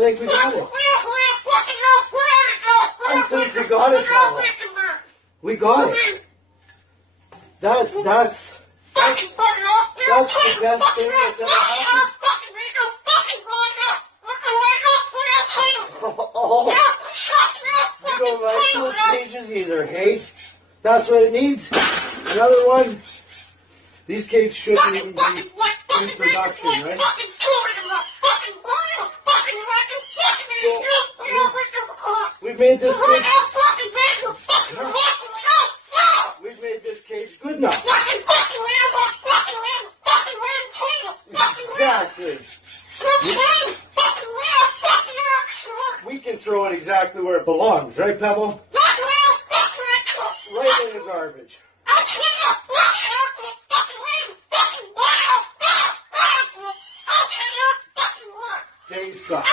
think we got it. I think we got it, Paula. We got it. That's the best thing that's ever happened. Oh, you don't like those cages either, hey? That's what it needs. Another one. These cages shouldn't even be in production, right? So, we've made this big. We've made this cage good enough. Exactly. We can throw it exactly where it belongs, right, Pebble? Right in the garbage. They suck.